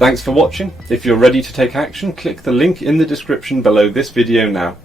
Thanks for watching. If you're ready to take action, click the link in the description below this video now.